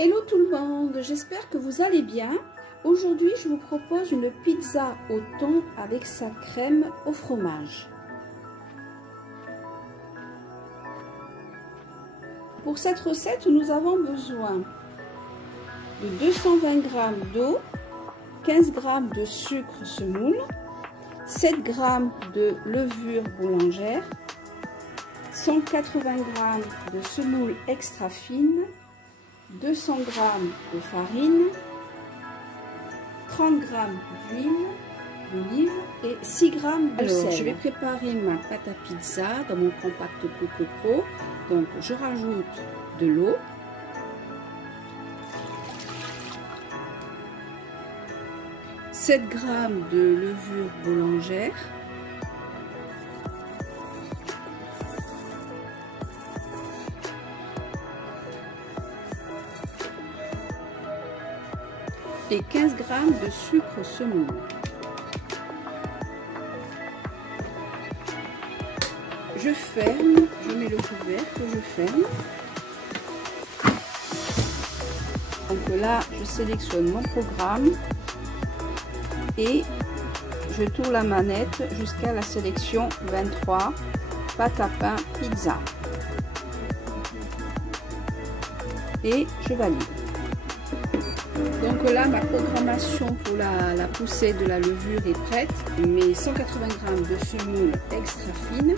Hello tout le monde, j'espère que vous allez bien. Aujourd'hui, je vous propose une pizza au thon avec sa crème au fromage. Pour cette recette, nous avons besoin de 220 g d'eau, 15 g de sucre semoule, 7 g de levure boulangère, 180 g de semoule extra fine, 200 g de farine, 30 g d'huile d'olive et 6 g de sel. Je vais préparer ma pâte à pizza dans mon compact Coco Pro. Donc je rajoute de l'eau, « 7 g de levure boulangère, et 15 g de sucre semoule. Je ferme, je mets le couvercle, je ferme. Donc là, je sélectionne mon programme et je tourne la manette jusqu'à la sélection 23, pâte à pain pizza. Et je valide. Donc là, ma programmation pour la poussée de la levure est prête. Mes 180 g de semoule extra fine.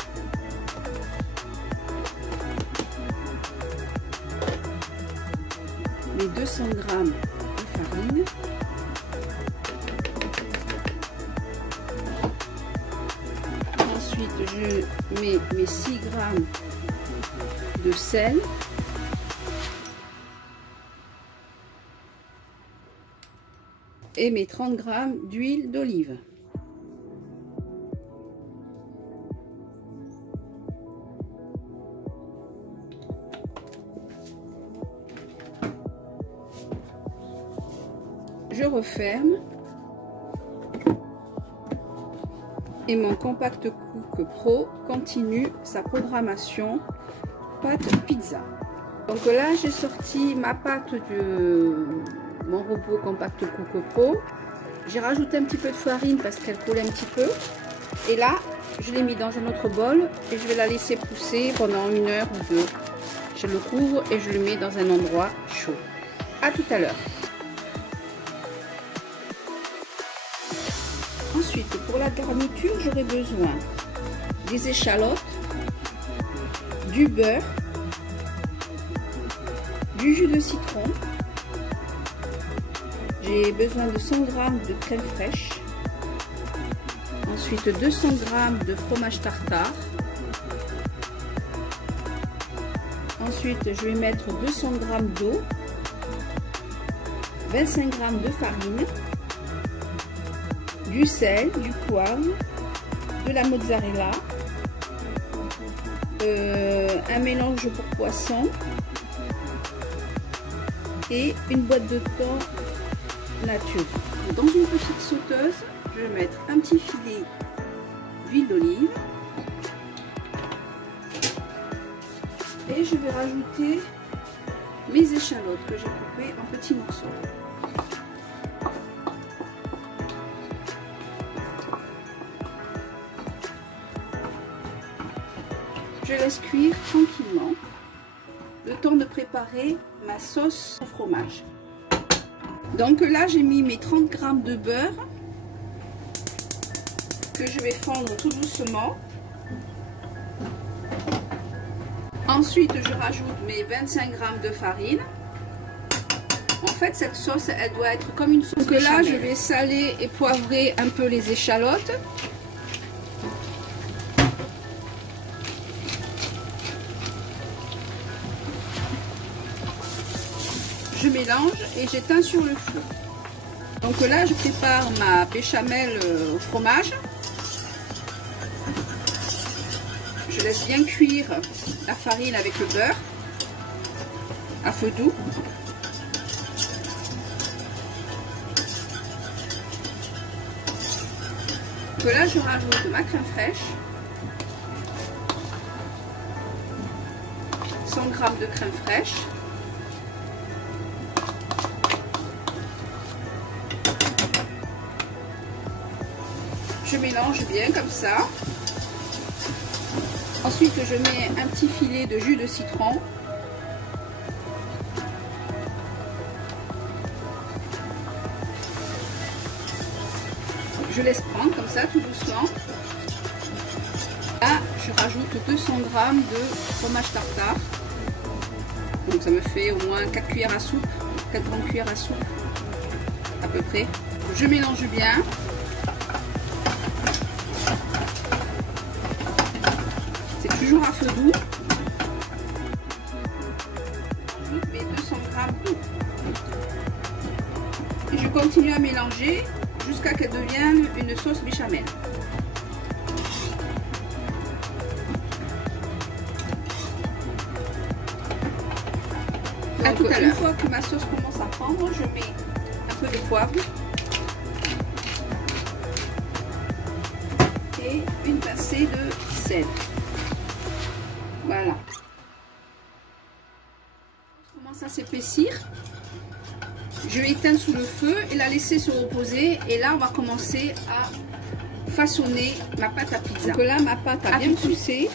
Mes 200 g de farine. Ensuite, je mets mes 6 g de sel. Et mes 30 g d'huile d'olive. Je referme et mon compact Cook Pro continue sa programmation pâte pizza. Donc là, j'ai sorti ma pâte de mon robot compact Coco Pro. J'ai rajouté un petit peu de farine parce qu'elle coulait un petit peu. Et là, je l'ai mis dans un autre bol et je vais la laisser pousser pendant 1 heure ou 2. Je le couvre et je le mets dans un endroit chaud. À tout à l'heure. Ensuite, pour la garniture, j'aurai besoin des échalotes, du beurre, du jus de citron. J'ai besoin de 100 g de crème fraîche, ensuite 200 g de fromage tartare, ensuite je vais mettre 200 g d'eau, 25 g de farine, du sel, du poivre, de la mozzarella, un mélange pour poisson et une boîte de thon nature. Dans une petite sauteuse, je vais mettre un petit filet d'huile d'olive et je vais rajouter mes échalotes que j'ai coupées en petits morceaux. Je laisse cuire tranquillement le temps de préparer ma sauce au fromage. Donc là, j'ai mis mes 30 g de beurre que je vais fondre tout doucement. Ensuite, je rajoute mes 25 g de farine. En fait, cette sauce, elle doit être comme une sauce. Donc là, je vais saler et poivrer un peu les échalotes. Je mélange et j'éteins sur le feu. Donc là, je prépare ma béchamel au fromage. Je laisse bien cuire la farine avec le beurre à feu doux. Donc là, je rajoute ma crème fraîche, 100 g de crème fraîche, mélange bien comme ça. Ensuite, je mets un petit filet de jus de citron. Je laisse prendre comme ça, tout doucement. Là, je rajoute 200 g de fromage tartare. Donc ça me fait au moins 4 cuillères à soupe, 4 grandes cuillères à soupe à peu près. Je mélange bien. C'est toujours à feu doux. J'ajoute mes 200 g d'eau. Et je continue à mélanger jusqu'à qu'elle devienne une sauce béchamel. Donc, une fois que ma sauce commence à prendre, je mets un peu de poivre et une pincée de sel. Voilà. Ça commence à s'épaissir. Je vais éteindre sous le feu et la laisser se reposer. Et là, on va commencer à façonner ma pâte à pizza. Donc là, ma pâte a bien poussé.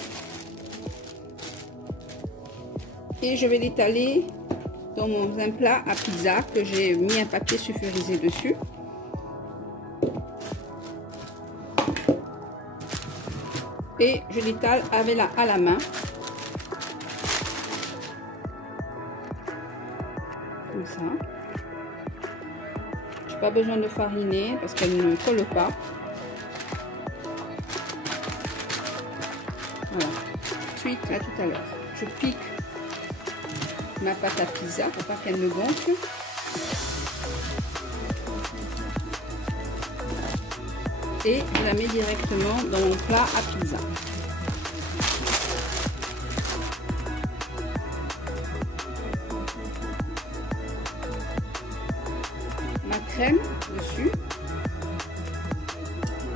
Et je vais l'étaler dans un plat à pizza que j'ai mis un papier sulfurisé dessus. Et je l'étale à la main. Comme ça. Je n'ai pas besoin de fariner parce qu'elle ne colle pas. Voilà. Ensuite, à tout à l'heure, je pique ma pâte à pizza pour pas qu'elle me gonfle. Et je la mets directement dans mon plat à pizza. Ma crème dessus.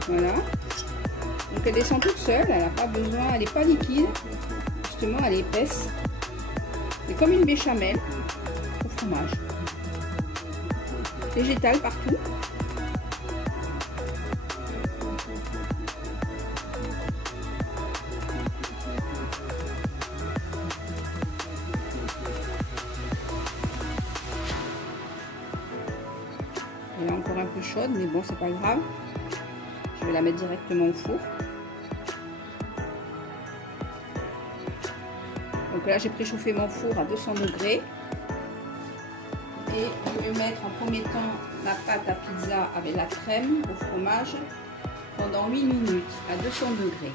Voilà. Donc elle descend toute seule, elle n'a pas besoin, elle n'est pas liquide. Justement, elle est épaisse. C'est comme une béchamel au fromage. Et j'étale partout. Elle est encore un peu chaude, mais bon, c'est pas grave. Je vais la mettre directement au four. Donc là, j'ai préchauffé mon four à 200 degrés. Et je vais mettre en premier temps la pâte à pizza avec la crème au fromage pendant 8 minutes à 200 degrés.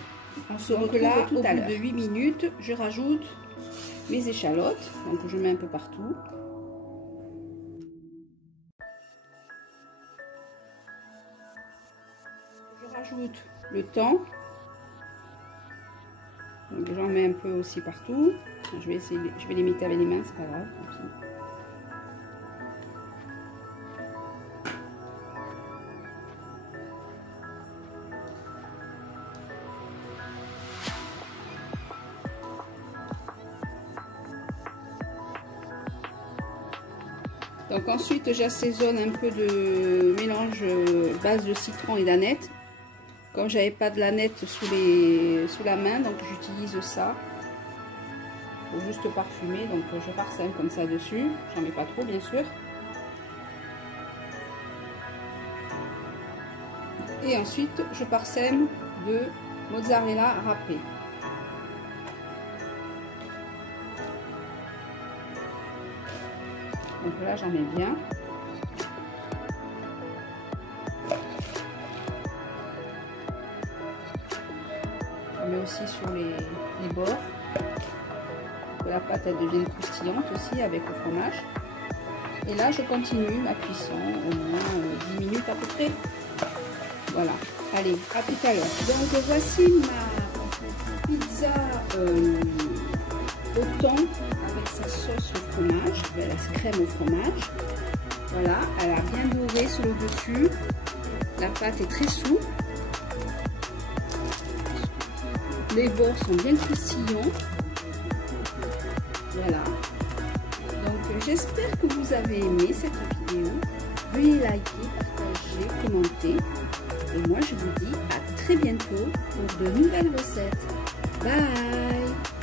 On se retrouve là, au bout de 8 minutes, je rajoute mes échalotes. Donc je mets un peu partout. Je rajoute le thon. Donc j'en mets un peu aussi partout. Je vais l'imiter avec les mains, c'est pas grave. Donc ensuite j'assaisonne un peu de mélange base de citron et d'aneth. Comme j'avais pas de l'aneth sous la main, donc j'utilise ça pour juste parfumer. Donc je parsème comme ça dessus. J'en mets pas trop bien sûr. Et ensuite je parsème de mozzarella râpé. Donc là j'en mets bien. Je mets aussi sur les bords. Que la pâte elle devienne croustillante aussi avec le fromage. Et là je continue ma cuisson au moins 10 minutes à peu près. Voilà. Allez, à tout à l'heure. Donc voici ma pizza au thon avec sa sauce au fromage, avec la crème au fromage. Voilà, elle a bien doré sur le dessus. La pâte est très souple. Les bords sont bien croustillants. Voilà. Donc j'espère que vous avez aimé cette vidéo. Veuillez liker, partager, commenter. Et moi, je vous dis à très bientôt pour de nouvelles recettes. Bye!